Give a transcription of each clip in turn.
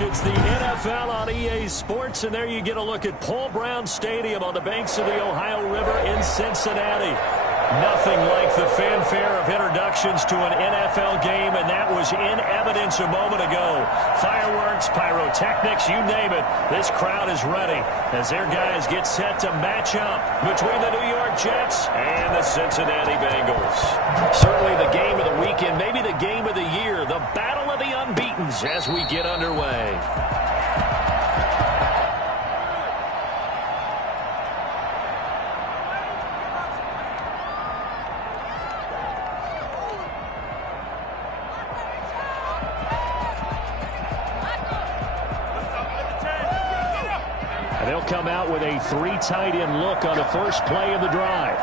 It's the NFL on EA Sports, and there you get a look at Paul Brown Stadium on the banks of the Ohio River in Cincinnati. Nothing like the fanfare of introductions to an NFL game, and that was in evidence a moment ago. Fireworks, pyrotechnics, you name it. This crowd is ready as their guys get set to match up between the New York Jets and the Cincinnati Bengals. Certainly the game of the weekend, maybe the game of the year, the battle of the unbeatens as we get underway. They'll come out with a three tight end look on the first play of the drive.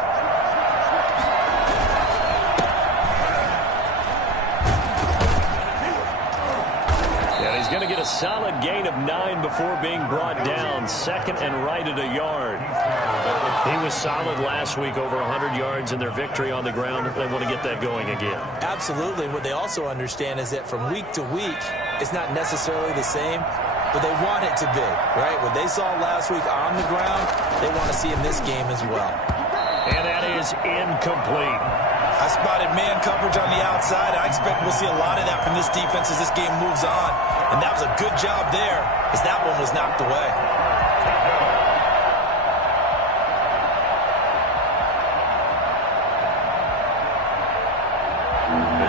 And he's going to get a solid gain of 9 before being brought down. Second and right at a yard. He was solid last week, over 100 yards in their victory on the ground. They want to get that going again. Absolutely. What they also understand is that from week to week, it's not necessarily the same, but they want it to be, right? What they saw last week on the ground, they want to see in this game as well. And that is incomplete. I spotted man coverage on the outside. I expect we'll see a lot of that from this defense as this game moves on. And that was a good job there as that one was knocked away.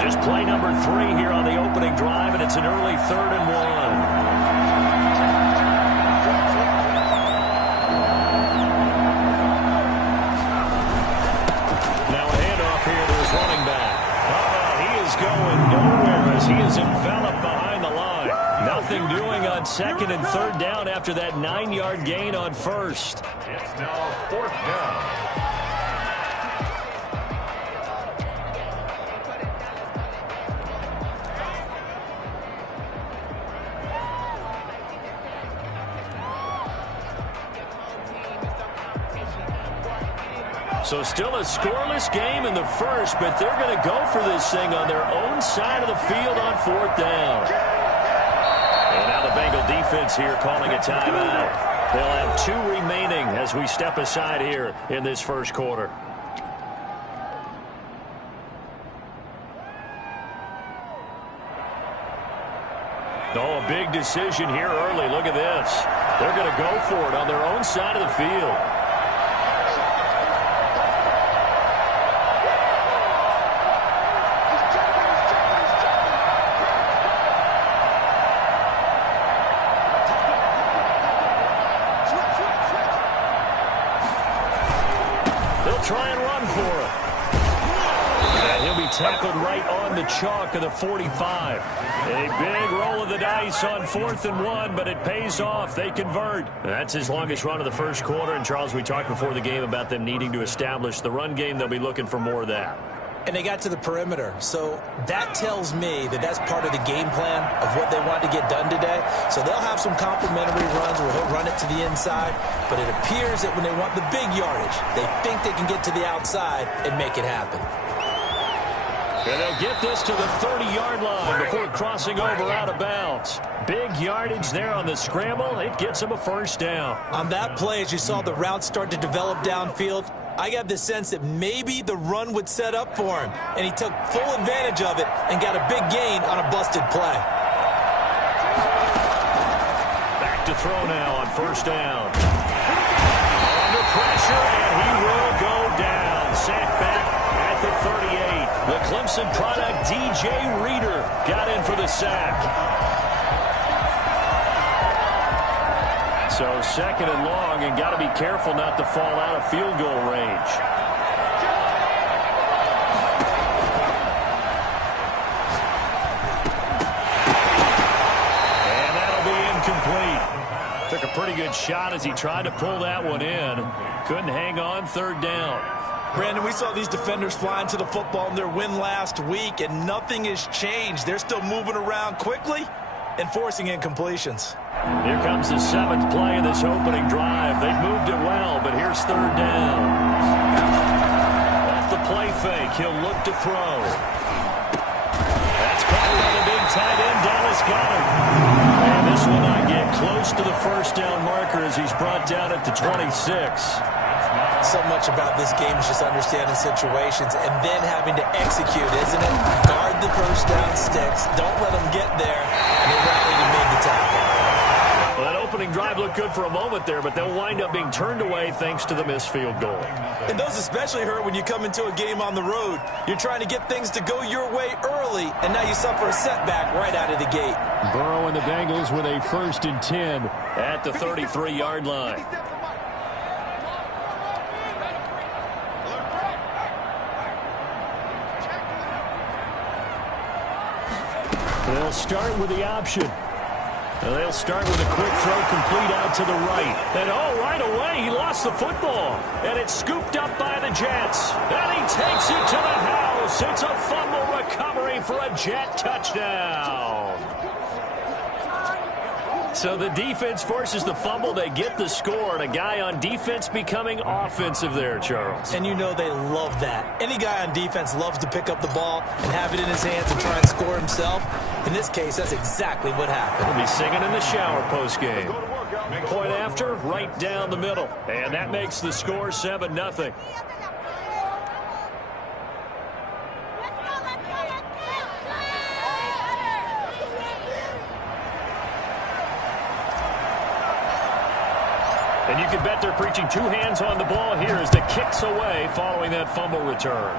Just play number 3 here on the opening drive, and it's an early 3rd and 1. Going nowhere as he is enveloped behind the line. Nothing doing on 2nd and 3rd down after that 9-yard gain on 1st. It's now 4th down. So still a scoreless game in the first, but they're going to go for this thing on their own side of the field on 4th down. And now the Bengal defense here calling a timeout. They'll have 2 remaining as we step aside here in this first quarter. Oh, a big decision here early. Look at this. They're going to go for it on their own side of the field. Try and run for it. And he'll be tackled right on the chalk of the 45. A big roll of the dice on 4th and 1, but it pays off. They convert. That's his longest run of the first quarter. And, Charles, we talked before the game about them needing to establish the run game. They'll be looking for more of that. And they got to the perimeter. So that tells me that that's part of the game plan of what they want to get done today. So they'll have some complementary runs where he'll run it to the inside. But it appears that when they want the big yardage, they think they can get to the outside and make it happen. And they'll get this to the 30-yard line before crossing over out of bounds. Big yardage there on the scramble. It gets them a first down. On that play, as you saw the route start to develop downfield, I got the sense that maybe the run would set up for him, and he took full advantage of it and got a big gain on a busted play. Back to throw now on 1st down. Under pressure, and he will go down. Sacked back at the 38. The Clemson product, DJ Reader, got in for the sack. So 2nd and long, and got to be careful not to fall out of field goal range. And that'll be incomplete. Took a pretty good shot as he tried to pull that one in. Couldn't hang on 3rd down. Brandon, we saw these defenders flying to the football in their win last week, and nothing has changed. They're still moving around quickly and forcing incompletions. Here comes the 7th play of this opening drive. They've moved it well, but here's 3rd down. Off the play fake, he'll look to throw. That's caught by the big tight end, Dallas Goedert. And this will not get close to the first down marker as he's brought down at the 26. So much about this game is just understanding situations and then having to execute, isn't it? Guard the first down sticks. Don't let them get there. And they rallied and made the tackle. Well, that opening drive looked good for a moment there, but they'll wind up being turned away thanks to the missed field goal. And those especially hurt when you come into a game on the road. You're trying to get things to go your way early, and now you suffer a setback right out of the gate. Burrow and the Bengals with a 1st and 10 at the 33-yard line. They'll start with the option. They'll start with a quick throw complete out to the right. And right away, he lost the football. And it's scooped up by the Jets. And he takes it to the house. It's a fumble recovery for a Jet touchdown. So the defense forces the fumble. They get the score. And a guy on defense becoming offensive there, Charles. And you know they love that. Any guy on defense loves to pick up the ball and have it in his hands and try and score himself. In this case, that's exactly what happened. He'll be singing in the shower postgame. Point after, right down the middle. And that makes the score 7-0. And you can bet they're preaching two hands on the ball here as the kick's away following that fumble return.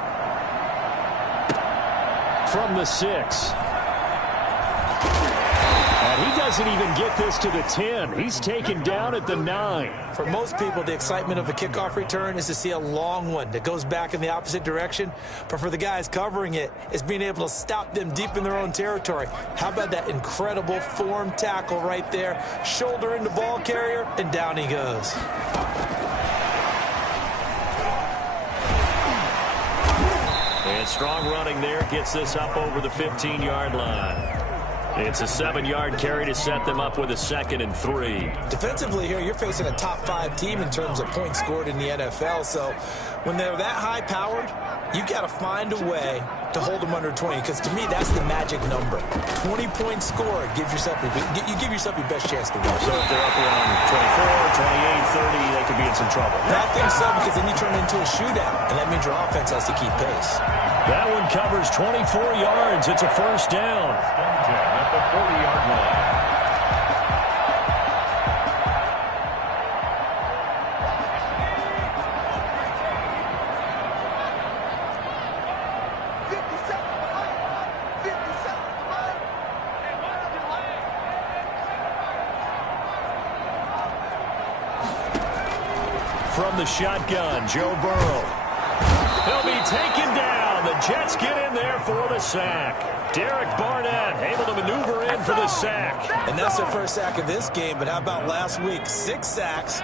From the 6. And he doesn't even get this to the 10. He's taken down at the 9. For most people, the excitement of a kickoff return is to see a long one that goes back in the opposite direction. But for the guys covering it, it's being able to stop them deep in their own territory. How about that incredible form tackle right there? Shoulder into ball carrier, and down he goes. And strong running there gets this up over the 15-yard line. It's a 7-yard carry to set them up with a 2nd and 3. Defensively here, you're facing a top 5 team in terms of points scored in the NFL. So when they're that high-powered, you've got to find a way to hold them under 20. Because to me, that's the magic number. 20 points scored gives yourself you give yourself your best chance to win. So if they're up around 24, 28, 30, they could be in some trouble. I think so, because then you turn it into a shootout, and that means your offense has to keep pace. That one covers 24 yards. It's a 1st down. At the 40-yard line. From the shotgun, Joe Burrow. He'll be taken down. The Jets get in there for the sack. Derek Barnett able to maneuver in for the sack. And that's their first sack of this game, but how about last week? 6 sacks,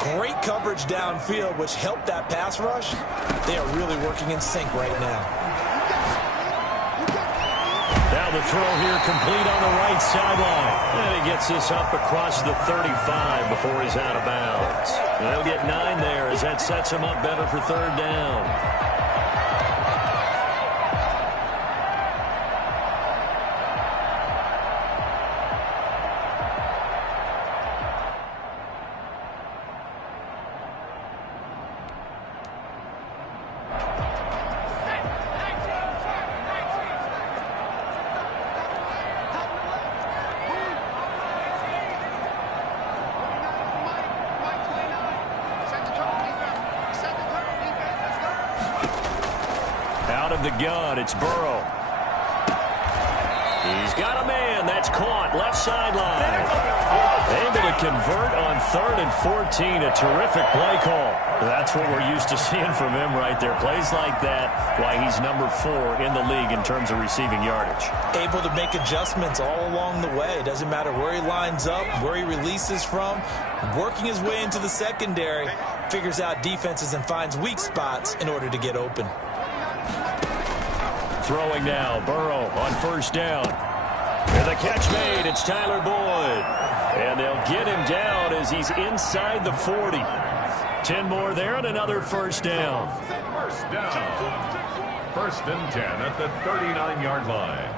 great coverage downfield, which helped that pass rush. They are really working in sync right now. Now the throw here complete on the right sideline. And he gets this up across the 35 before he's out of bounds. They'll get 9 there as that sets him up better for 3rd down. The gun, it's Burrow. He's got a man. That's caught. Left sideline. Able to convert on 3rd and 14. A terrific play call. That's what we're used to seeing from him right there. Plays like that, why he's number 4 in the league in terms of receiving yardage. Able to make adjustments all along the way. Doesn't matter where he lines up, where he releases from. Working his way into the secondary. Figures out defenses and finds weak spots in order to get open. Throwing now, Burrow on 1st down. And the catch made, it's Tyler Boyd. And they'll get him down as he's inside the 40. 10 more there and another 1st down. 1st down. 1st and 10 at the 39-yard line.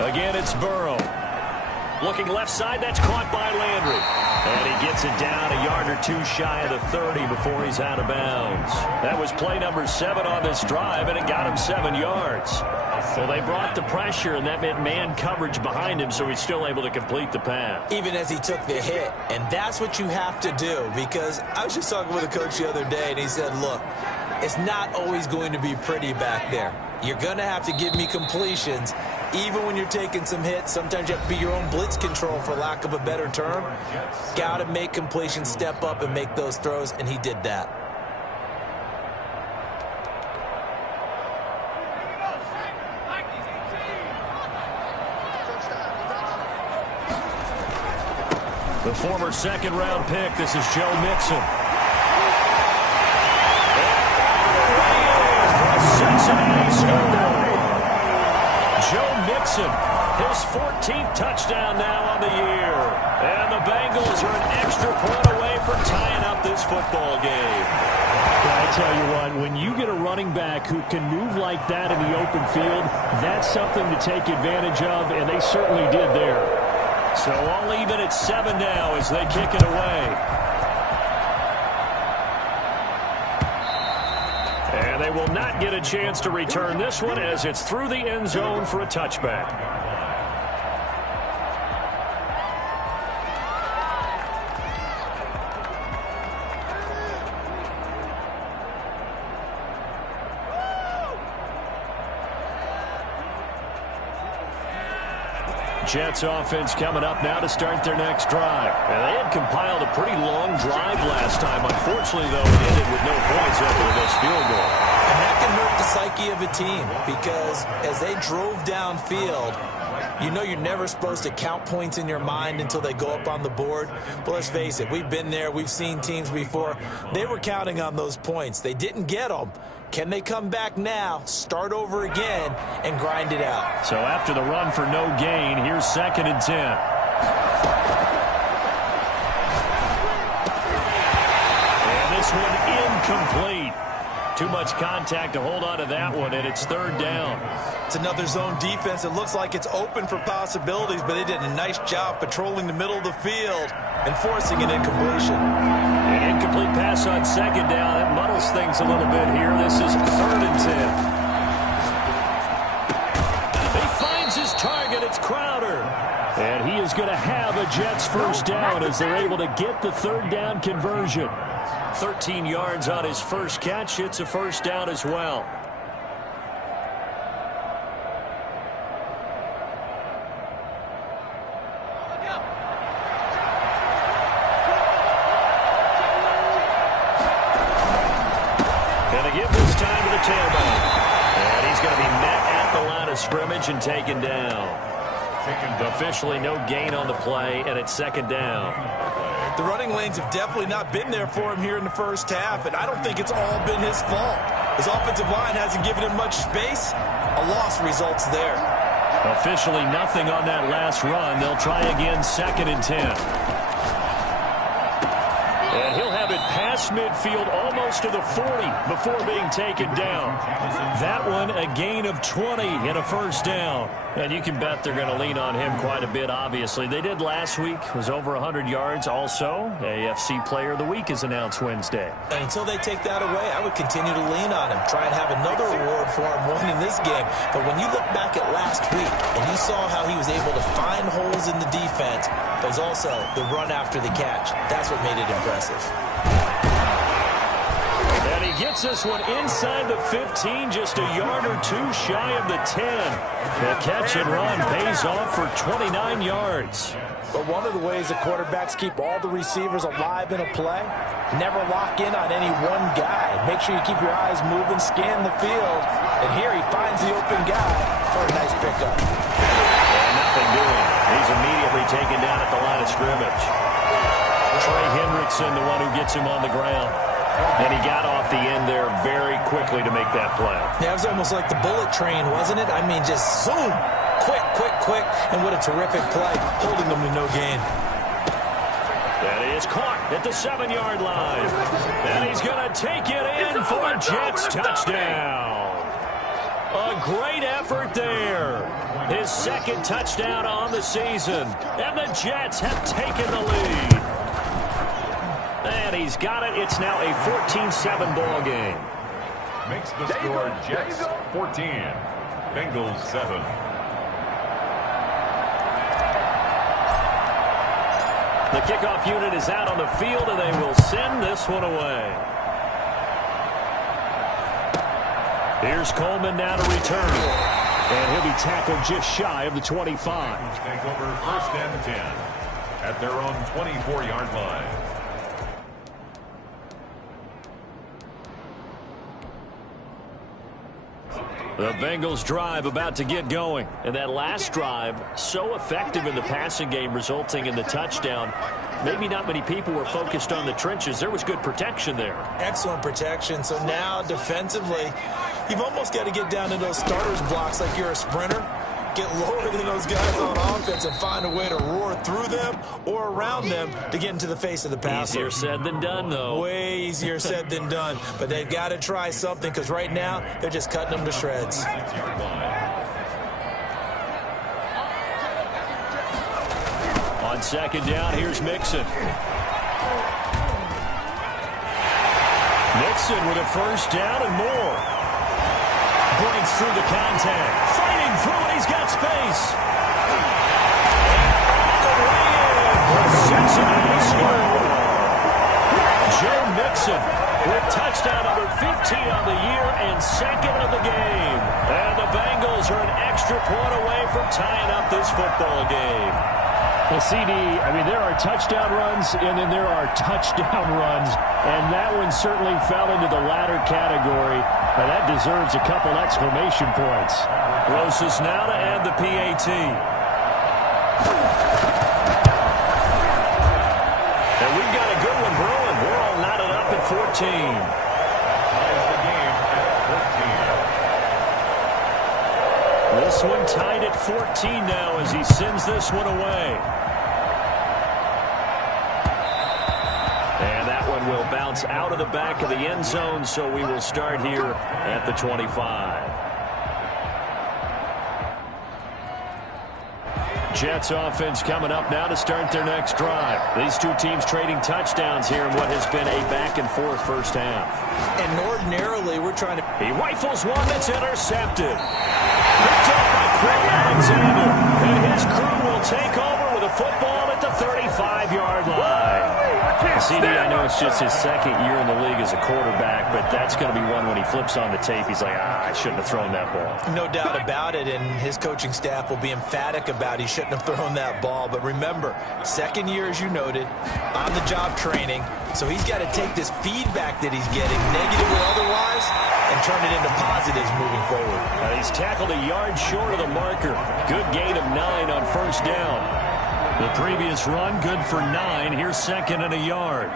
Again, it's Burrow. Looking left side, that's caught by Landry. And he gets it down a yard or two shy of the 30 before he's out of bounds. That was play number 7 on this drive, and it got him 7 yards. Well, they brought the pressure, and that meant man coverage behind him, so he's still able to complete the pass. Even as he took the hit, and that's what you have to do, because I was just talking with a coach the other day, and he said, look, it's not always going to be pretty back there. You're going to have to give me completions. Even when you're taking some hits, sometimes you have to be your own blitz control, for lack of a better term. Got to make completions, step up, and make those throws, and he did that. The former second-round pick, this is Joe Mixon. Cincinnati score. Joe Mixon, his 14th touchdown now on the year. And the Bengals are an extra point away from tying up this football game. I tell you what, when you get a running back who can move like that in the open field, that's something to take advantage of, and they certainly did there. So all even at 7 now as they kick it away. And they will not get a chance to return this one as it's through the end zone for a touchback. Jets offense coming up now to start their next drive. And they had compiled a pretty long drive last time. Unfortunately, though, it ended with no points after the missed field goal. And that can hurt the psyche of a team, because as they drove downfield, you know you're never supposed to count points in your mind until they go up on the board. But let's face it, we've been there. We've seen teams before. They were counting on those points. They didn't get them. Can they come back now, start over again, and grind it out? So after the run for no gain, here's 2nd and 10. And this one incomplete. Too much contact to hold on to that one, and it's 3rd down. It's another zone defense. It looks like it's open for possibilities, but they did a nice job patrolling the middle of the field and forcing an incompletion. An incomplete pass on 2nd down. That muddles things a little bit here. This is 3rd and 10. He finds his target. It's Crowder. And he is going to have a Jets first down as they're able to get the 3rd down conversion. 13 yards on his first catch. It's a first down as well. Going to give this time to the tailback. And he's going to be met at the line of scrimmage and taken down. Officially no gain on the play, and it's 2nd down. The running lanes have definitely not been there for him here in the first half, and I don't think it's all been his fault. His offensive line hasn't given him much space. A loss results there. Officially nothing on that last run. They'll try again, 2nd and 10. And he'll have it past midfield almost to the 40 before being taken down. That one a gain of 20 and a first down. And you can bet they're going to lean on him quite a bit, obviously. They did last week. Was over 100 yards also. AFC Player of the Week is announced Wednesday. And until they take that away, I would continue to lean on him. Try and have another award for him, one in this game. But when you look back at last week and you saw how he was able to find holes in the defense, but was also the run after the catch. That's what made it impressive. And he gets this one inside the 15, just a yard or two shy of the 10. The catch and run pays off for 29 yards. But one of the ways the quarterbacks keep all the receivers alive in a play, never lock in on any one guy. Make sure you keep your eyes moving, scan the field. And here he finds the open guy for a nice pickup. And nothing doing. He's immediately taken down at the line of scrimmage. Trey Hendrickson, the one who gets him on the ground. And he got off the end there very quickly to make that play. Yeah, it was almost like the bullet train, wasn't it? I mean, just zoom. Quick, quick, quick. And what a terrific play, holding them to no gain. That is caught at the 7-yard line. And he's going to take it in for a Jets touchdown. A great effort there. His second touchdown on the season. And the Jets have taken the lead. And he's got it. It's now a 14-7 ball game. Makes the score Jets 14, Bengals 7. The kickoff unit is out on the field, and they will send this one away. Here's Coleman now to return. And he'll be tackled just shy of the 25. Take over first and 10 at their own 24-yard line. The Bengals drive about to get going. And that last drive, so effective in the passing game, resulting in the touchdown. Maybe not many people were focused on the trenches. There was good protection there. Excellent protection. So now defensively, you've almost got to get down to those starters blocks like you're a sprinter. Get lower than those guys on offense and find a way to roar through them or around them to get into the face of the passer. Easier said than done, though. Way easier said than done. But they've got to try something because right now they're just cutting them to shreds. On second down, here's Mixon. Mixon with a first down and more. Breaks through the contact. Fighting through it. He's got space. Cincinnati score. Joe Mixon with touchdown number 15 on the year and second of the game. And the Bengals are an extra point away from tying up this football game. Well, CD, I mean, there are touchdown runs, and then there are touchdown runs, and that one certainly fell into the latter category. Now, that deserves a couple exclamation points. Closest now to add the PAT. And we've got a good one brewing. We're all knotted up at 14. Ties the game at 14. This one tied at 14 now as he sends this one away. And that one will bounce out of the back of the end zone, so we will start here at the 25. Jets offense coming up now to start their next drive. These two teams trading touchdowns here in what has been a back-and-forth first half. And ordinarily, we're trying to... He rifles one that's intercepted. Picked up by Craig Alexander. And his crew will take over with a football at the 35-yard line. CD, I know it's just his second year in the league as a quarterback, but that's going to be one when he flips on the tape. He's like, I shouldn't have thrown that ball. No doubt about it, and his coaching staff will be emphatic about he shouldn't have thrown that ball. But remember, second year, as you noted, on-the-job training. So he's got to take this feedback that he's getting, negative or otherwise, and turn it into positives moving forward. He's tackled a yard short of the marker. Good gain of 9 on first down. The previous run, good for 9. Here's second and a yard.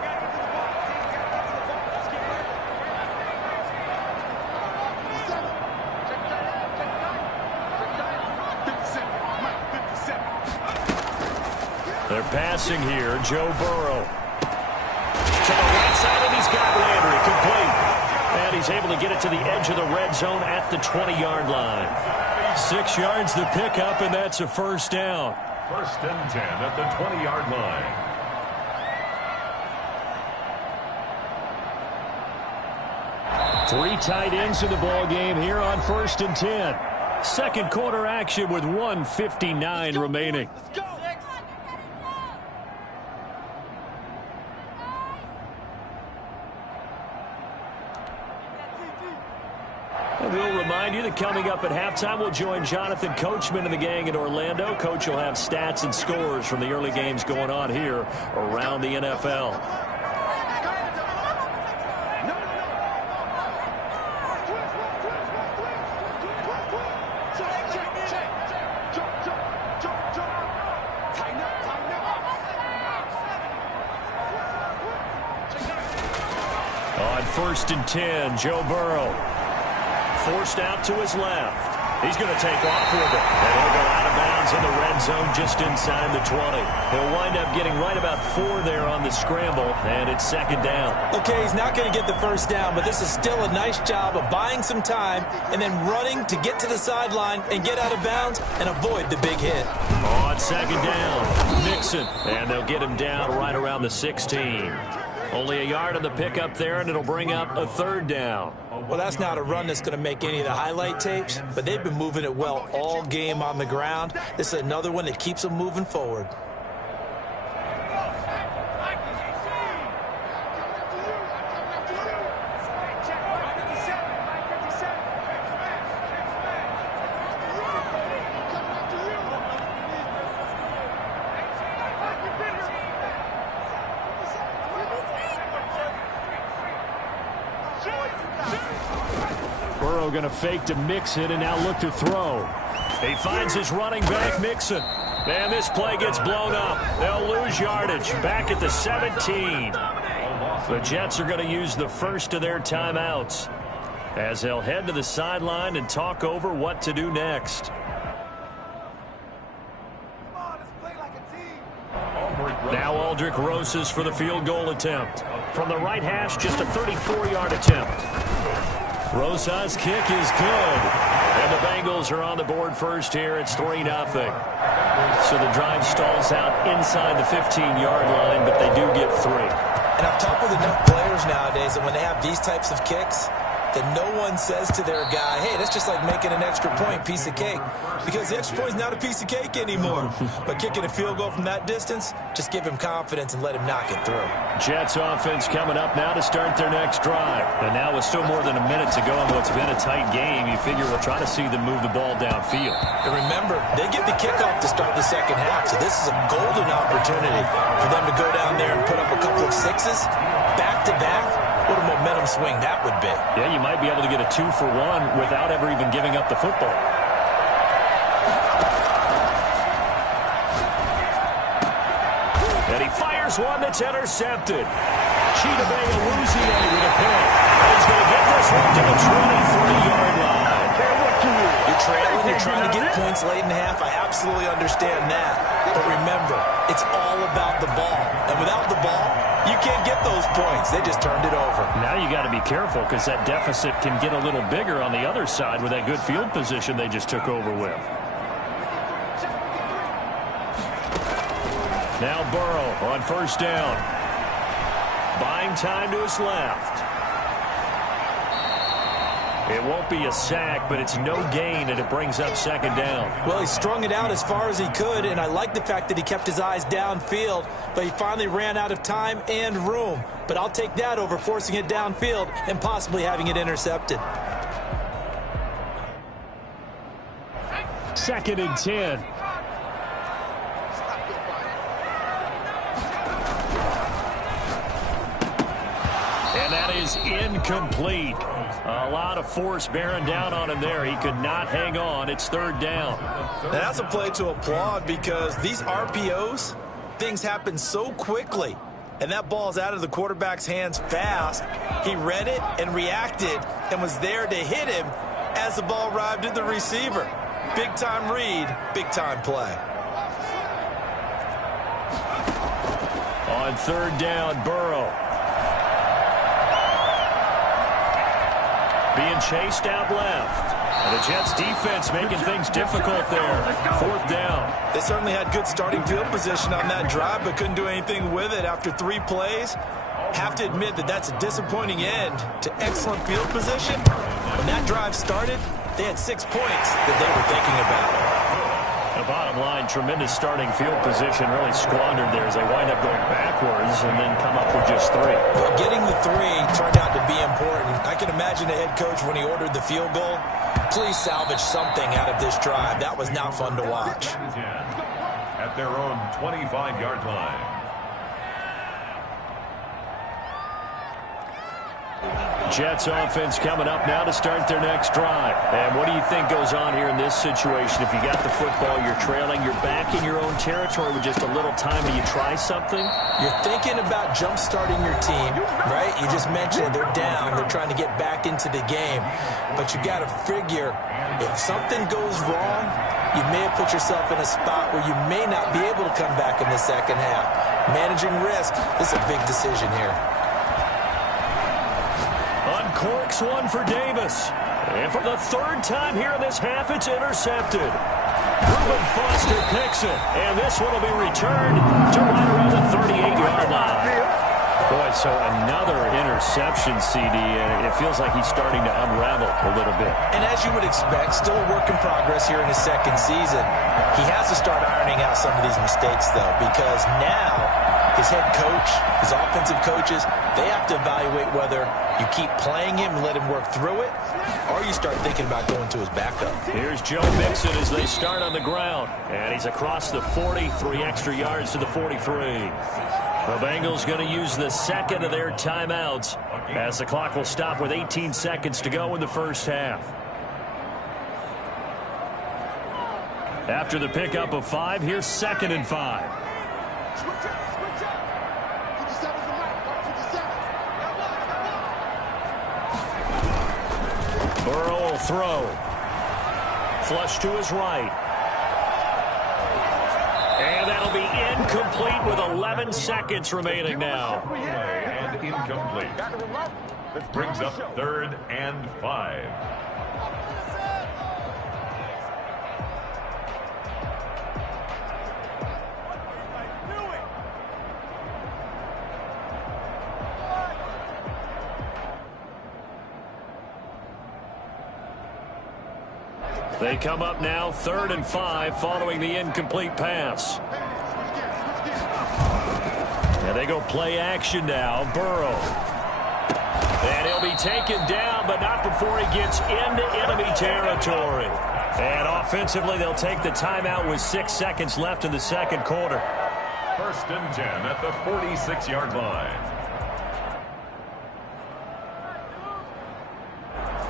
They're passing here. Joe Burrow. To the right side, and he's got Landry complete. And he's able to get it to the edge of the red zone at the 20-yard line. 6 yards the pickup, and that's a first down. First and 10 at the 20-yard line. 3 tight ends in the ball game here on first and 10. Second quarter action with 1:59 remaining. And we'll remind you that coming up at halftime, we'll join Jonathan Coachman and the gang in Orlando. Coach will have stats and scores from the early games going on here around the NFL. On first and 10, Joe Burrow. Forced out to his left. He's going to take off with it. And he'll go out of bounds in the red zone just inside the 20. He'll wind up getting right about 4 there on the scramble, and it's second down. Okay, he's not going to get the first down, but this is still a nice job of buying some time and then running to get to the sideline and get out of bounds and avoid the big hit. On second down, Mixon, and they'll get him down right around the 16. Only a yard on the pickup there, and it'll bring up a third down. Well, that's not a run that's going to make any of the highlight tapes, but they've been moving it well all game on the ground. This is another one that keeps them moving forward. Burrow going to fake to Mixon and now look to throw. He finds his running back, Mixon. And this play gets blown up. They'll lose yardage back at the 17. The Jets are going to use the first of their timeouts as they'll head to the sideline and talk over what to do next. Now Aldrick Rosas for the field goal attempt. From the right hash, just a 34-yard attempt. Rosas' kick is good. And the Bengals are on the board first here. It's 3-0. So the drive stalls out inside the 15-yard line, but they do get 3. And I've talked with enough players nowadays that when they have these types of kicks, that no one says to their guy, hey, that's just like making an extra point, piece of cake. Because the extra point is not a piece of cake anymore. But kicking a field goal from that distance, just give him confidence and let him knock it through. Jets offense coming up now to start their next drive. And now with still more than a minute to go in what's been a tight game, you figure we'll try to see them move the ball downfield. And remember, they get the kickoff to start the second half, so this is a golden opportunity for them to go down there and put up a couple of sixes back-to-back. What a momentum swing that would be. Yeah, you might be able to get a 2-for-1 without ever even giving up the football. And he fires one that's intercepted. Chidobe Awuzie with a pick. And he's going to get this one to the 23-yard line. You're trailing, you're trying to get points late in the half. I absolutely understand that. But remember, it's all about the ball. And without the ball, you can't get those points. They just turned it over. Now you got to be careful because that deficit can get a little bigger on the other side with that good field position they just took over with. Now Burrow on first down. Buying time to his left. It won't be a sack, but it's no gain, and it brings up second down. Well, he strung it out as far as he could, and I like the fact that he kept his eyes downfield, but he finally ran out of time and room. But I'll take that over forcing it downfield and possibly having it intercepted. 2nd and 10. And that is incomplete. A lot of force bearing down on him there. He could not hang on. It's 3rd down. Now that's a play to applaud because these RPOs, things happen so quickly. And that ball's out of the quarterback's hands fast. He read it and reacted and was there to hit him as the ball arrived at the receiver. Big-time read, big-time play. On 3rd down, Burrow. Being chased out left. And the Jets defense making things difficult there. 4th down. They certainly had good starting field position on that drive, but couldn't do anything with it after 3 plays. Have to admit that that's a disappointing end to excellent field position. When that drive started, they had 6 points that they were thinking about. The bottom line, tremendous starting field position, really squandered there as they wind up going backwards and then come up with just 3. Well, getting the 3 turned out to be important. I can imagine the head coach when he ordered the field goal. Please salvage something out of this drive. That was not fun to watch. At their own 25-yard line. Jets offense coming up now to start their next drive. And what do you think goes on here in this situation? If you got the football, you're trailing, you're back in your own territory with just a little time. Do you try something? You're thinking about jump-starting your team, right? You just mentioned they're down. They're trying to get back into the game. But you got to figure if something goes wrong, you may have put yourself in a spot where you may not be able to come back in the second half. Managing risk, this is a big decision here. Uncorks one for Davis. And for the third time here in this half, it's intercepted. Reuben Foster picks it. And this one will be returned to right around the 38-yard line. Boy, so another interception, CD, and it feels like he's starting to unravel a little bit. And as you would expect, still a work in progress here in his second season. He has to start ironing out some of these mistakes, though, because now his head coach, his offensive coaches, they have to evaluate whether you keep playing him and let him work through it, or you start thinking about going to his backup. Here's Joe Mixon as they start on the ground. And he's across the 40, 3 extra yards to the 43. The Bengals going to use the second of their timeouts as the clock will stop with 18 seconds to go in the first half. After the pickup of 5, here's 2nd and 5. Burrow will throw. Flush to his right. And that'll be incomplete with 11 seconds remaining now. And incomplete. Brings up 3rd and 5. They come up now 3rd and 5 following the incomplete pass. And they go play action now. Burrow. And he'll be taken down, but not before he gets into enemy territory. And offensively, they'll take the timeout with 6 seconds left in the second quarter. 1st and 10 at the 46-yard line.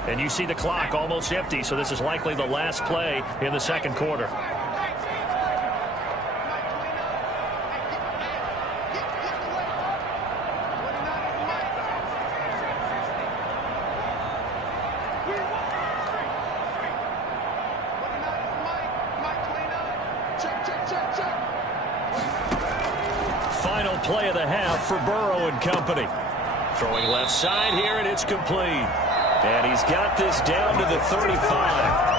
And you see the clock almost empty, so this is likely the last play in the second quarter. Final play of the half for Burrow and company. Throwing left side here, and it's complete. And he's got this down to the 35.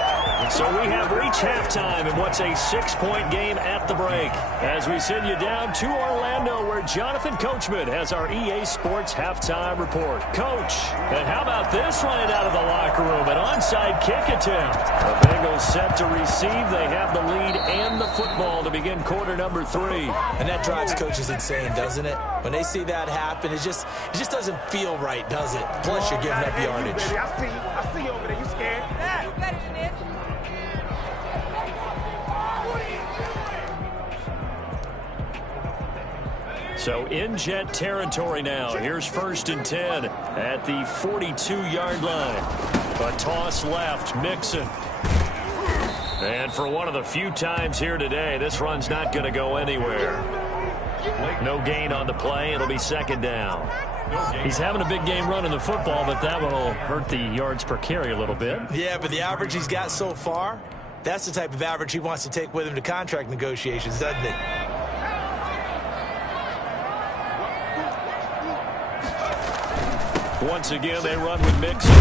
So we have reached halftime in what's a 6-point game at the break. As we send you down to Orlando, where Jonathan Coachman has our EA Sports halftime report. Coach, and how about this running out of the locker room? An onside kick attempt. The Bengals set to receive. They have the lead and the football to begin quarter number 3. And that drives coaches insane, doesn't it? When they see that happen, it just doesn't feel right, does it? Plus, you're giving up yardage. I see you over there. You scared? Yeah, you better than this. So in Jet territory now. Here's 1st and 10 at the 42-yard line. A toss left, Mixon. And for one of the few times here today, this run's not going to go anywhere. No gain on the play. It'll be 2nd down. He's having a big game running the football, but that one will hurt the yards per carry a little bit. Yeah, but the average he's got so far, that's the type of average he wants to take with him to contract negotiations, doesn't it? Once again, they run with Mixon.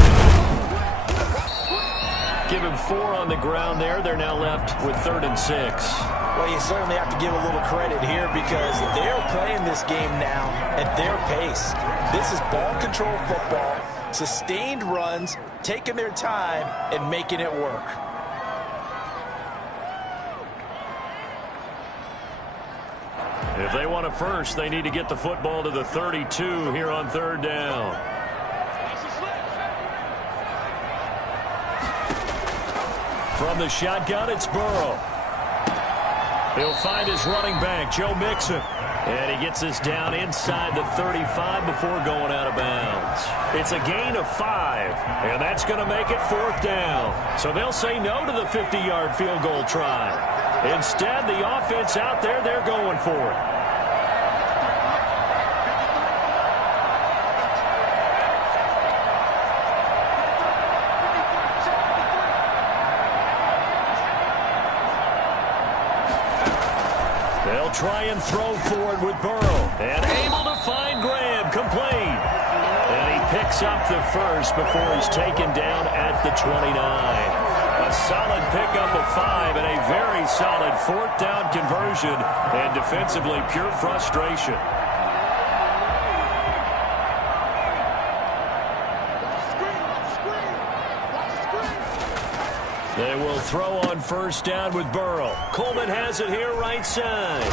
Give him 4 on the ground there. They're now left with 3rd and 6. Well, you certainly have to give a little credit here because they're playing this game now at their pace. This is ball control football, sustained runs, taking their time, and making it work. If they want a first, they need to get the football to the 32 here on 3rd down. From the shotgun, it's Burrow. He'll find his running back, Joe Mixon. And he gets us down inside the 35 before going out of bounds. It's a gain of 5, and that's going to make it 4th down. So they'll say no to the 50-yard field goal try. Instead, the offense out there, they're going for it. They'll try and throw forward with Burrow. And able to find Graham, complete. And he picks up the first before he's taken down at the 29. A solid pickup of 5 and a very solid 4th down conversion. And defensively, pure frustration. They will throw on 1st down with Burrow. Coleman has it here right side.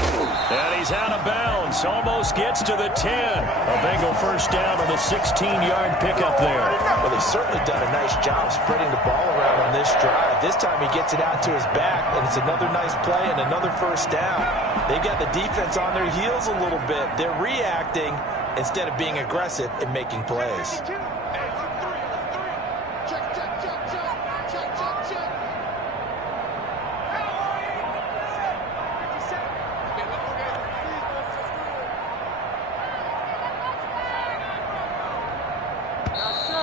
And he's out of bounds. Almost gets to the 10. A Bengal 1st down on the 16-yard pickup there. Well, they've certainly done a nice job spreading the ball around on this drive. This time he gets it out to his back, and it's another nice play and another 1st down. They've got the defense on their heels a little bit. They're reacting instead of being aggressive and making plays.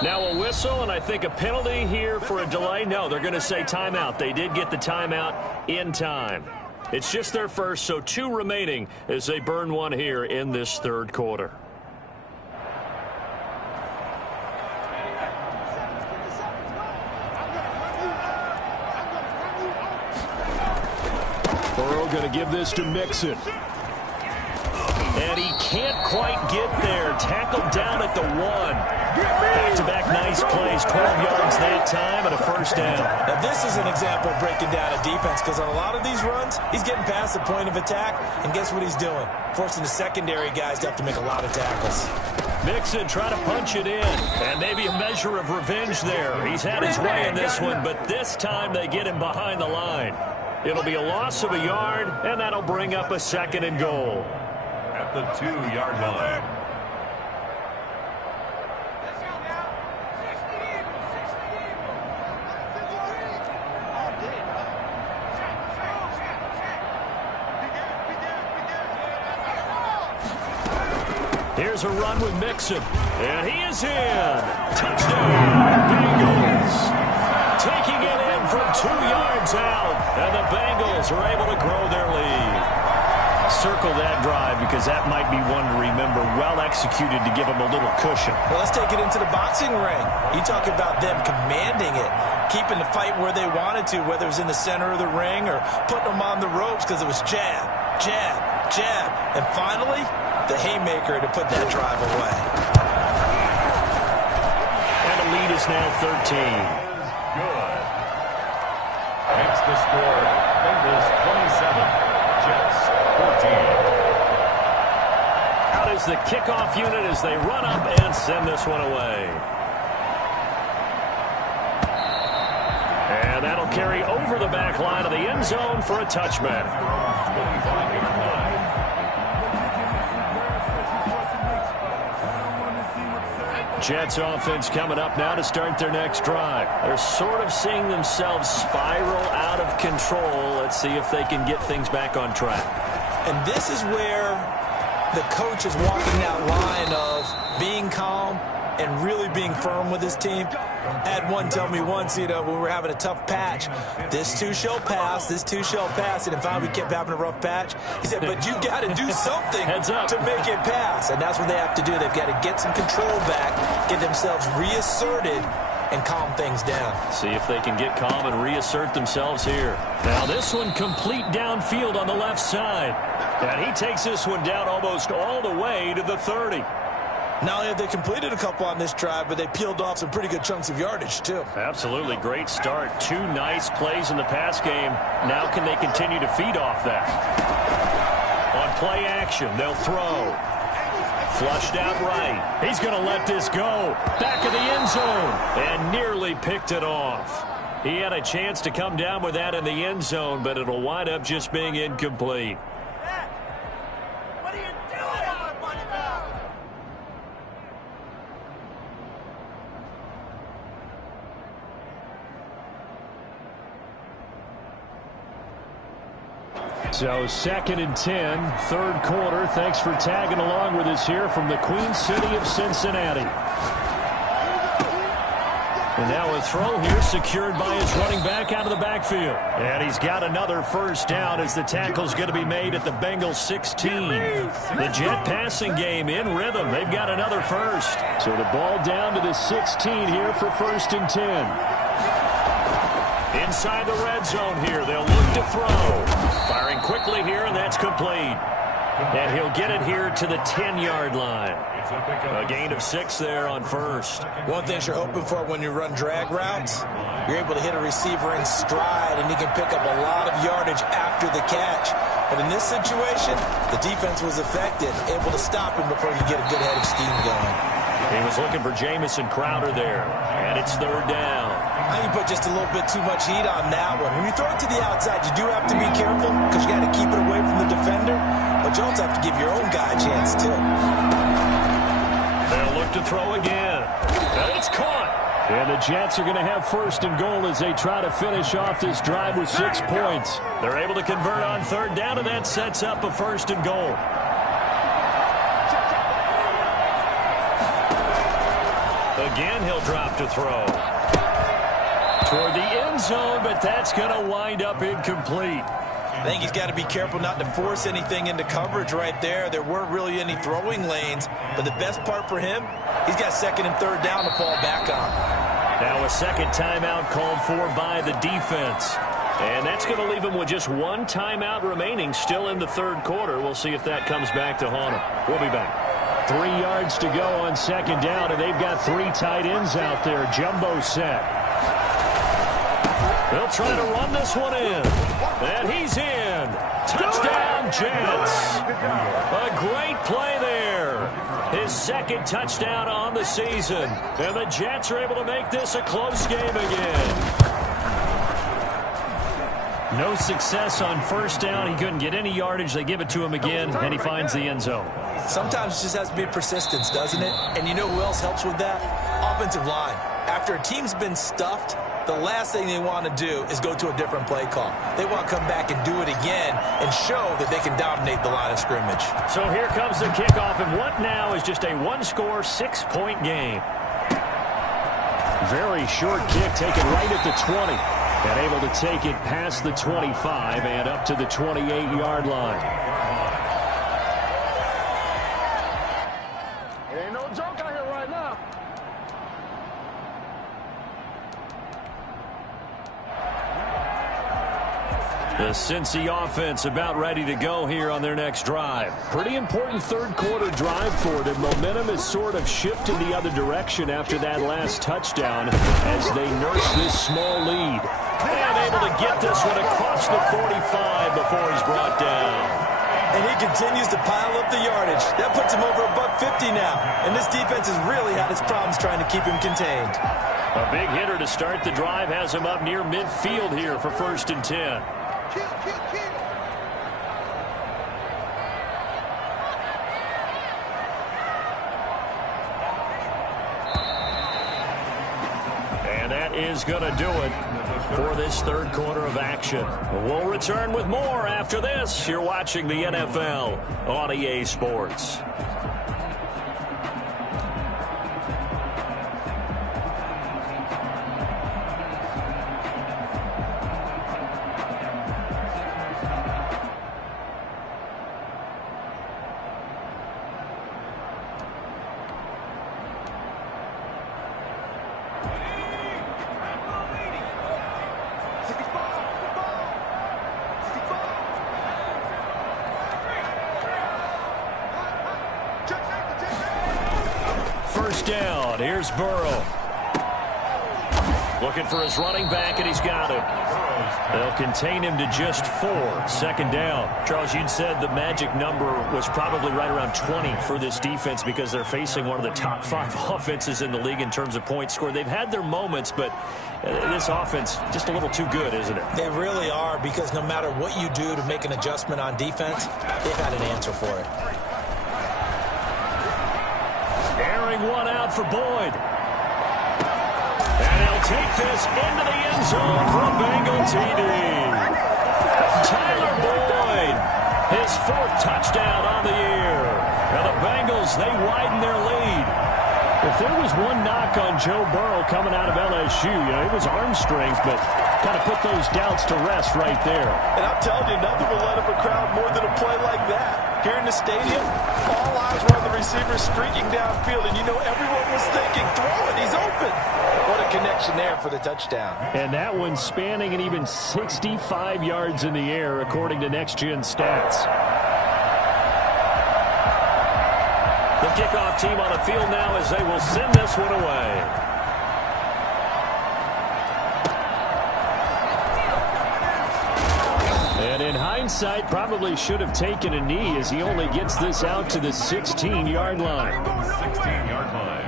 Now a whistle, and I think a penalty here for a delay. No, they're going to say timeout. They did get the timeout in time. It's just their first, so 2 remaining as they burn 1 here in this 3rd quarter. Burrow going to give this to Mixon. And he can't quite get there. Tackled down at the 1. Back-to-back nice plays, 12 yards that time and a 1st down. Now this is an example of breaking down a defense, because on a lot of these runs, he's getting past the point of attack, and guess what he's doing? Forcing the secondary guys to have to make a lot of tackles. Mixon trying to punch it in, and maybe a measure of revenge there. He's had his way in this one, but this time they get him behind the line. It'll be a loss of a yard, and that'll bring up a 2nd and goal. At the 2-yard line. Here's a run with Mixon, and he is in. Touchdown, Bengals. Taking it in from 2 yards out, and the Bengals are able to grow their lead. Circle that drive, because that might be one to remember. Well executed to give them a little cushion. Well, let's take it into the boxing ring. You talk about them commanding it, keeping the fight where they wanted to, whether it was in the center of the ring or putting them on the ropes, because it was jab, jab, jab, and finally the haymaker to put that drive away. And the lead is now 13. Good. Makes the score Bengals 27, Jets 14. Out is the kickoff unit as they run up and send this one away. And that'll carry over the back line of the end zone for a touchback. Jets offense coming up now to start their next drive. They're sort of seeing themselves spiral out of control. Let's see if they can get things back on track. And this is where the coach is walking that line of being calm and really being firm with his team. I had one tell me once, when we were having a tough patch, this too shall pass, this too shall pass. And finally we kept having a rough patch. He said, but you got to do something to make it pass. And that's what they have to do. They've got to get some control back, get themselves reasserted, and calm things down. See if they can get calm and reassert themselves here. Now this one complete downfield on the left side. And he takes this one down almost all the way to the 30. Not only have they completed a couple on this drive, but they peeled off some pretty good chunks of yardage, too. Absolutely. Great start. 2 nice plays in the pass game. Now can they continue to feed off that? On play action, they'll throw. Flushed out right. He's going to let this go. Back of the end zone. And nearly picked it off. He had a chance to come down with that in the end zone, but it'll wind up just being incomplete. What are you So 2nd and 10, third quarter. Thanks for tagging along with us here from the Queen City of Cincinnati. And now a throw here secured by his running back out of the backfield. And he's got another first down as the tackle's going to be made at the Bengals 16. The Jet passing game in rhythm. They've got another first. So the ball down to the 16 here for 1st and 10. Inside the red zone here. They'll look to throw. Firing quickly here, and that's complete. And he'll get it here to the 10-yard line. A gain of 6 there on first. One thing you're hoping for when you run drag routes, you're able to hit a receiver in stride, and he can pick up a lot of yardage after the catch. But in this situation, the defense was effective, able to stop him before he could get a good head of steam going. He was looking for Jamison Crowder there, and it's 3rd down. I think you put just a little bit too much heat on that one. When you throw it to the outside, you do have to be careful because you got to keep it away from the defender, but you also have to give your own guy a chance too. They'll look to throw again, and it's caught. And the Jets are going to have 1st and goal as they try to finish off this drive with 6 points. They're able to convert on 3rd down, and that sets up a 1st and goal. Again, he'll drop to throw. Toward the end zone, but that's going to wind up incomplete. I think he's got to be careful not to force anything into coverage right there. There weren't really any throwing lanes, but the best part for him, he's got 2nd and 3rd down to fall back on. Now a second timeout called for by the defense. And that's going to leave him with just 1 timeout remaining still in the 3rd quarter. We'll see if that comes back to haunt him. We'll be back. 3 yards to go on 2nd down, and they've got 3 tight ends out there. Jumbo set. They'll try to run this one in. And he's in. Touchdown, Jets. A great play there. His 2nd touchdown on the season. And the Jets are able to make this a close game again. No success on 1st down. He couldn't get any yardage. They give it to him again, and he finds the end zone. Sometimes it just has to be persistence, doesn't it? And you know who else helps with that? Offensive line. After a team's been stuffed, the last thing they want to do is go to a different play call. They want to come back and do it again and show that they can dominate the line of scrimmage. So here comes the kickoff, and what now is just a 1-score, 6-point game. Very short kick taken right at the 20. And able to take it past the 25 and up to the 28-yard line. It ain't no joke out here right now. The Cincy offense about ready to go here on their next drive. Pretty important 3rd quarter drive for them. Momentum has sort of shifted the other direction after that last touchdown as they nurse this small lead. And able to get this one across the 45 before he's brought down. And he continues to pile up the yardage. That puts him over $150 now. And this defense has really had its problems trying to keep him contained. A big hitter to start the drive has him up near midfield here for 1st and 10. And that is going to do it for this 3rd quarter of action. We'll return with more after this. You're watching the NFL on EA Sports. Down. Here's Burrow. Looking for his running back, and he's got him. They'll contain him to just 4. 2nd down. Charles, you'd said the magic number was probably right around 20 for this defense because they're facing one of the top 5 offenses in the league in terms of points scored. They've had their moments, but this offense just a little too good, isn't it? They really are, because no matter what you do to make an adjustment on defense, they've had an answer for it. Airing one out for Boyd. And he'll take this into the end zone for a Bengal TD. Tyler Boyd his 4th touchdown on the year. And the Bengals, they widen their lead. If there was one knock on Joe Burrow coming out of LSU, it was arm strength, but kind of put those doubts to rest right there. And I'm telling you, nothing will let up a crowd more than a play like that. Here in the stadium, all eyes were on the receiver streaking downfield, and everyone was thinking, throw it, he's open. What a connection there for the touchdown. And that one spanning and even 65 yards in the air, according to Next Gen Stats. The kickoff team on the field now as they will send this one away. And in hindsight, probably should have taken a knee as he only gets this out to the 16-yard line. 16-yard line.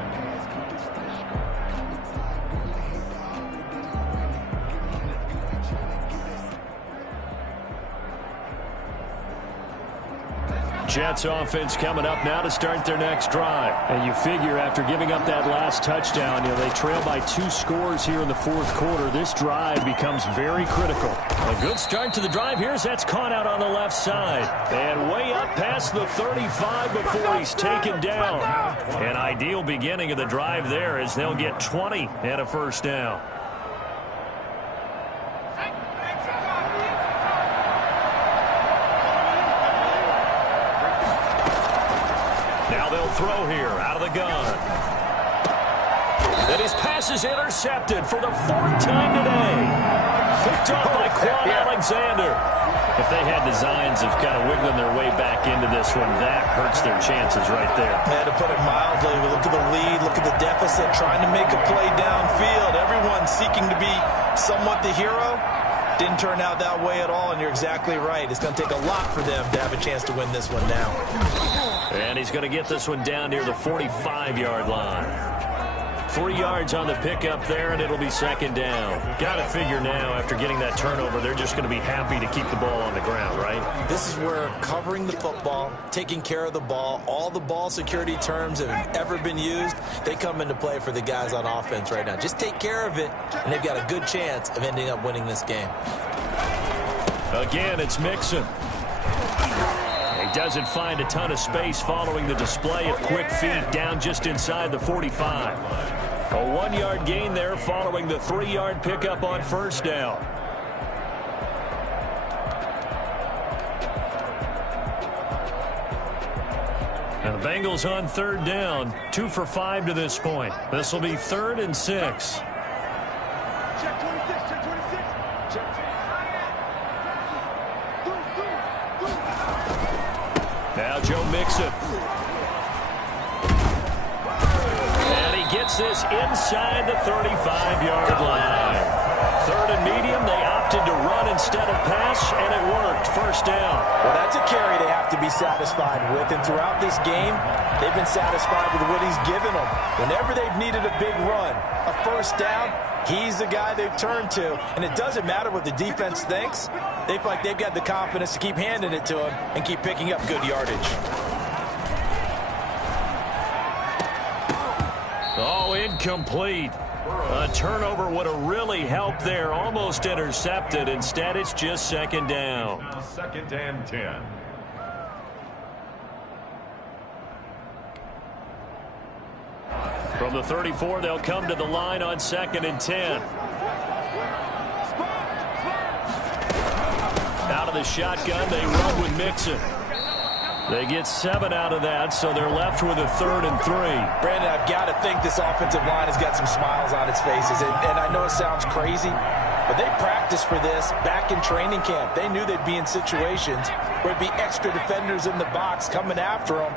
Jets offense coming up now to start their next drive. And you figure after giving up that last touchdown, they trail by 2 scores here in the 4th quarter. This drive becomes very critical. A good start to the drive here as that's caught out on the left side. And way up past the 35 before he's taken down. An ideal beginning of the drive there as they'll get 20 and a first down. Now they'll throw here out of the gun. And his pass is intercepted for the 4th time today. Picked off by Quan Alexander. If they had designs of kind of wiggling their way back into this one, that hurts their chances right there. Man, to put it mildly, look at the lead, look at the deficit, trying to make a play downfield. Everyone seeking to be somewhat the hero. Didn't turn out that way at all, and you're exactly right. It's going to take a lot for them to have a chance to win this one now. And he's going to get this one down near the 45-yard line. 3 yards on the pickup there, and it'll be 2nd down. Got to figure now, after getting that turnover, they're just going to be happy to keep the ball on the ground, right? This is where covering the football, taking care of the ball, all the ball security terms that have ever been used, they come into play for the guys on offense right now. Just take care of it, and they've got a good chance of ending up winning this game. Again, it's Mixon. He doesn't find a ton of space following the display of quick feet down just inside the 45. A 1-yard gain there following the 3-yard pickup on first down. And the Bengals on 3rd down, 2 for 5 to this point. This will be 3rd and 6. Check 26, check 26. Check. Now Joe Mixon. And he gets this inside the 35-yard line. 3rd and medium, they opted to run instead of pass, and it worked. First down. Well, that's a carry they have to be satisfied with, and throughout this game, they've been satisfied with what he's given them. Whenever they've needed a big run, a first down, he's the guy they've turned to, and it doesn't matter what the defense thinks. They feel like they've got the confidence to keep handing it to him and keep picking up good yardage. Oh, incomplete. A turnover would have really helped there. Almost intercepted. Instead, it's just 2nd down. Now 2nd and 10. From the 34, they'll come to the line on 2nd and 10. Out of the shotgun, they run with Mixon. They get 7 out of that, so they're left with a 3rd and 3. Brandon, I've got to think this offensive line has got some smiles on its faces, and I know it sounds crazy, but they practiced for this back in training camp. They knew they'd be in situations where it'd be extra defenders in the box coming after them,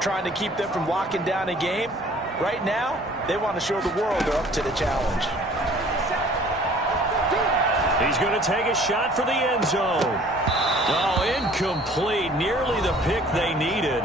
trying to keep them from locking down a game. Right now, they want to show the world they're up to the challenge. He's going to take a shot for the end zone. Oh, incomplete. Nearly the pick they needed.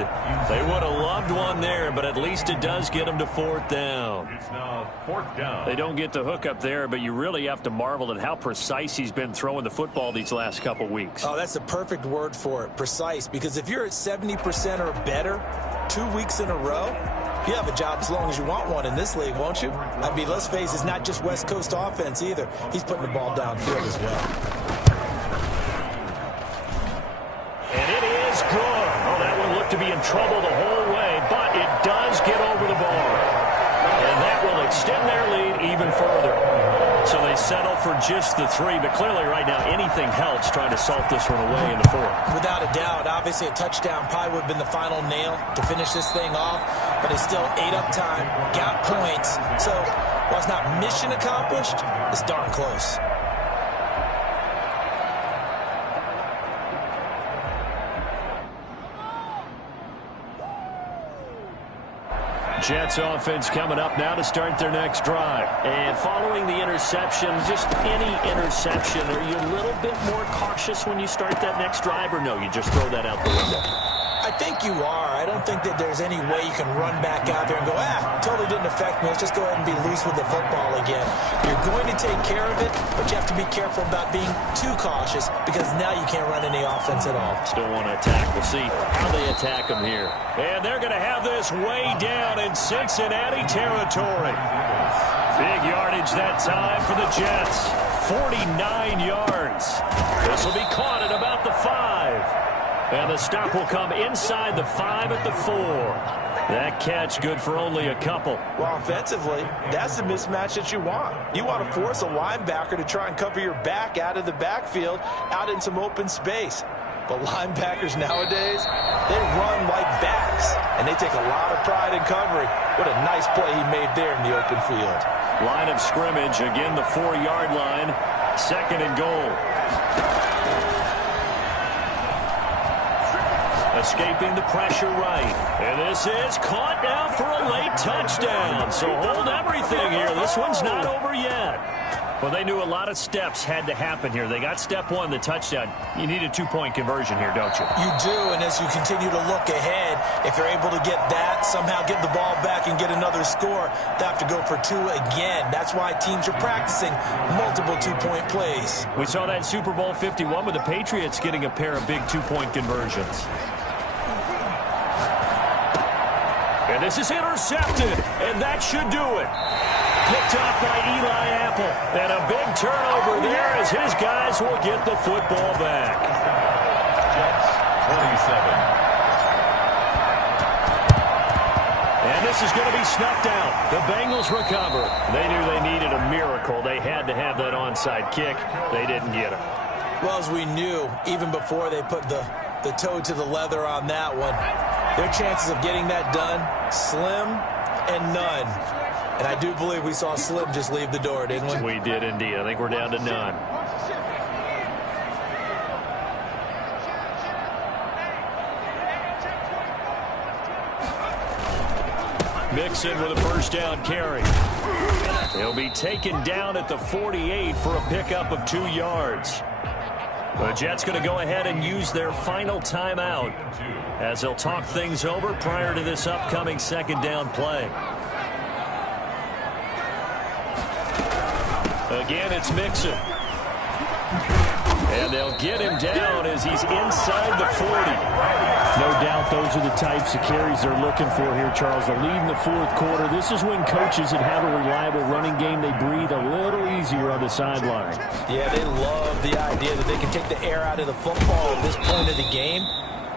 They would have loved one there, but at least it does get them to 4th down. It's now 4th down. They don't get the hook up there, but you really have to marvel at how precise he's been throwing the football these last couple weeks. Oh, that's the perfect word for it, precise, because if you're at 70% or better 2 weeks in a row, you have a job as long as you want one in this league, won't you? I mean, let's face it, it's not just West Coast offense either. He's putting the ball downfield as well. And it is have to be in trouble the whole way, but it does get over the bar. And that will extend their lead even further. So they settle for just the 3, but clearly right now anything helps trying to salt this one away in the 4th. Without a doubt, obviously a touchdown probably would have been the final nail to finish this thing off, but it's still ate up time, got points. So while it's not mission accomplished, it's darn close. Jets offense coming up now to start their next drive. And following the interception, just any interception, are you a little bit more cautious when you start that next drive, or no, you just throw that out the window? I think you are. I don't think that there's any way you can run back out there and go, totally didn't affect me. Let's just go ahead and be loose with the football again. You're going to take care of it, but you have to be careful about being too cautious because now you can't run any offense at all. Still want to attack. We'll see how they attack them here. And they're going to have this way down in Cincinnati territory. Big yardage that time for the Jets. 49 yards. This will be caught at about the 5. And the stop will come inside the 5 at the 4. That catch good for only a couple. Well, offensively, that's the mismatch that you want. You want to force a linebacker to try and cover your back out of the backfield, out in some open space. But linebackers nowadays, they run like backs, and they take a lot of pride in covering. What a nice play he made there in the open field. Line of scrimmage, again the 4-yard line, 2nd and goal. Escaping the pressure right. And this is caught now for a late touchdown. So hold everything here. This one's not over yet. Well, they knew a lot of steps had to happen here. They got step 1, the touchdown. You need a 2-point conversion here, don't you? You do, and as you continue to look ahead, if you're able to get that, somehow get the ball back and get another score, they have to go for 2 again. That's why teams are practicing multiple 2-point plays. We saw that Super Bowl 51 with the Patriots getting a pair of big 2-point conversions. And this is intercepted, and that should do it. Picked up by Eli Apple. And a big turnover there as his guys will get the football back. Jets, 27. And this is going to be snuffed out. The Bengals recover. They knew they needed a miracle. They had to have that onside kick. They didn't get it. Well, as we knew, even before they put the toe to the leather on that one, their chances of getting that done, slim and none. And I do believe we saw Slim just leave the door, didn't we? We did indeed. I think we're down to none. Mixon with a first down carry. He'll be taken down at the 48 for a pickup of 2 yards. The Jets going to go ahead and use their final timeout as they'll talk things over prior to this upcoming 2nd down play. Again, it's Mixon. And they'll get him down as he's inside the 40. No doubt those are the types of carries they're looking for here, Charles. The lead in the 4th quarter. This is when coaches that have a reliable running game, they breathe a little easier on the sideline. Yeah, they love the idea that they can take the air out of the football at this point of the game.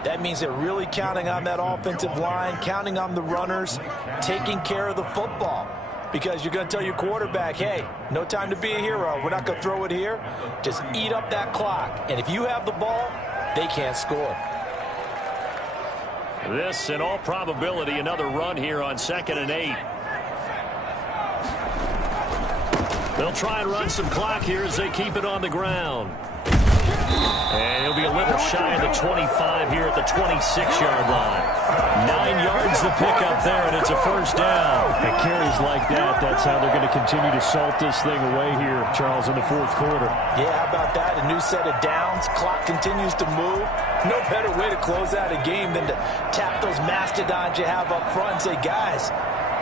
That means they're really counting on that offensive line, counting on the runners, taking care of the football. Because you're going to tell your quarterback, hey, no time to be a hero. We're not going to throw it here. Just eat up that clock. And if you have the ball, they can't score. This, in all probability, another run here on 2nd and 8. They'll try and run some clock here as they keep it on the ground. And he'll be a little shy of the 25 here at the 26-yard line. 9 yards to pick up there, and it's a first down. And carries like that, that's how they're going to continue to salt this thing away here, Charles, in the 4th quarter. Yeah, how about that? A new set of downs. Clock continues to move. No better way to close out a game than to tap those mastodons you have up front and say, guys,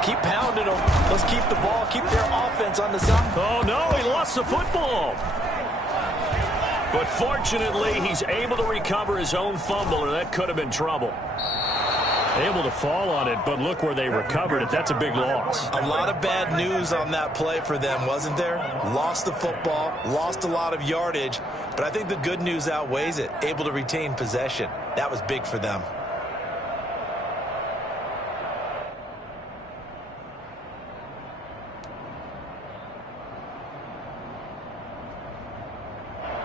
keep pounding them. Let's keep the ball, keep their offense on the side. Oh, no, he lost the football. But fortunately, he's able to recover his own fumble, or that could have been trouble. Able to fall on it, but look where they recovered it. That's a big loss. A lot of bad news on that play for them, wasn't there? Lost the football, lost a lot of yardage, but I think the good news outweighs it. Able to retain possession. That was big for them.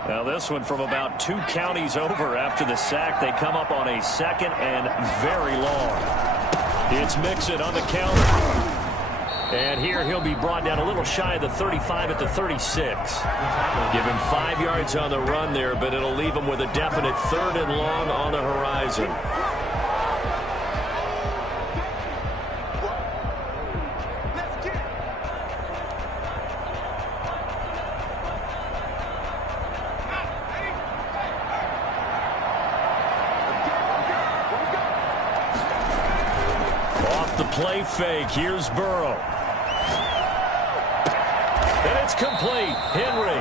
Now this one from about 2 counties over after the sack. They come up on a 2nd and very long. It's Mixon on the counter. And here he'll be brought down a little shy of the 35 at the 36. Give him 5 yards on the run there, but it'll leave him with a definite 3rd and long on the horizon. The play fake. Here's Burrow. And it's complete. Henry.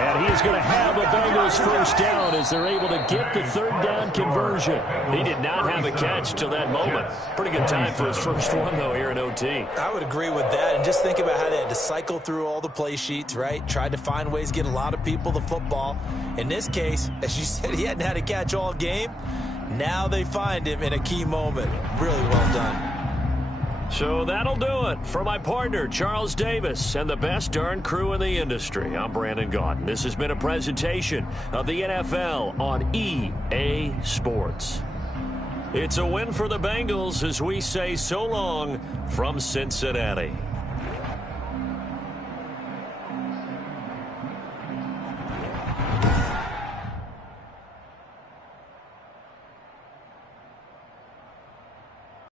And he's going to have a Bengals first down as they're able to get the 3rd down conversion. He did not have a catch till that moment. Pretty good time for his first one, though, here in OT. I would agree with that. And just think about how they had to cycle through all the play sheets, right? Tried to find ways to get a lot of people the football. In this case, as you said, he hadn't had a catch all game. Now they find him in a key moment. Really well done. So that'll do it for my partner, Charles Davis, and the best darn crew in the industry. I'm Brandon Gaudin. This has been a presentation of the NFL on EA Sports. It's a win for the Bengals as we say so long from Cincinnati.